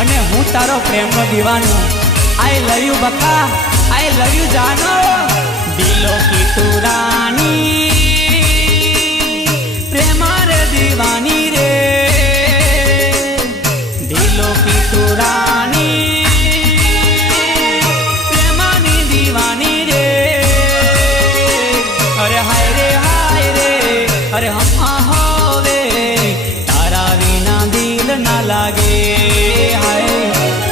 અને હું તારો પ્રેમનો દીવાનો। आई लव यू बक्का, आई लव यू जानो। दिलों की तू रानी, प्रेम रे दीवानी रे। दिलों की तू रानी, प्रेमानी दीवानी रे। अरे हाय रे, अरे हम होवे तारा विना दिल ना लागे। हाय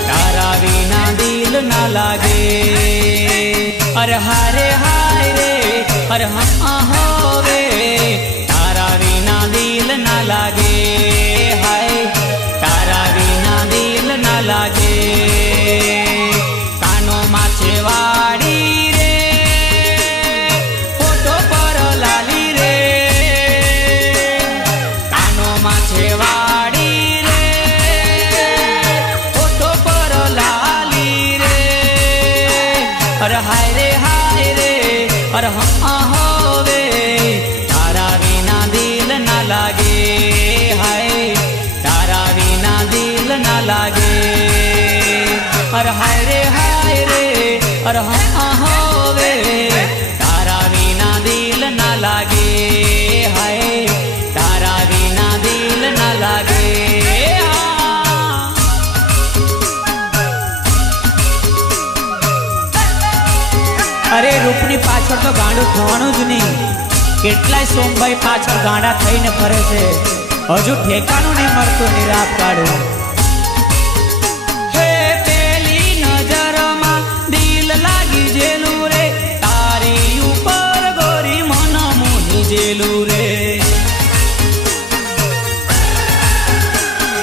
तारा विना दिल ना लागे। अरे हाय रे, अरे हम होवे तारा विना दिल ना लागे। हाय तारा विना दिल ना लागे। कानो माछे वाड़ी रे, फोटो पर लाली रे। कानो माछे वाड़ी रे, फोटो पर लाली रे। अरे हाय रे, अरे हम होवे तारा विना दिल ना लागे। हाय तारा विना दिल ना लागे। अरे हाय रे, अरे हम होवे तारा विना दिल ना लागे। हाय तारा विना दिल ना लागे। अरे रूपनी पाछळ तो गांडू थवानुं ज नहीं। केटलाय सोमभाई पाछळ गांडा थईने फरे छे, हजू ठेकाणुं नहीं मळतुं निराप काढो। हे पेली नजरमा दिल लागी जेलू रे, तारी उपर गोरी मन मोही जेलू रे।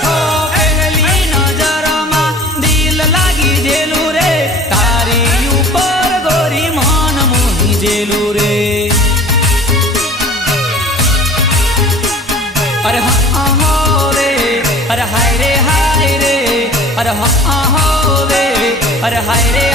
हो पेली नजरमा दिल लागी जेलू रे, तारी उपर गोरी मन मोही जेलू रे। अरे हाँ होवे, अरे हाय रे, अरे हाँ होवे, अरे हाय रे।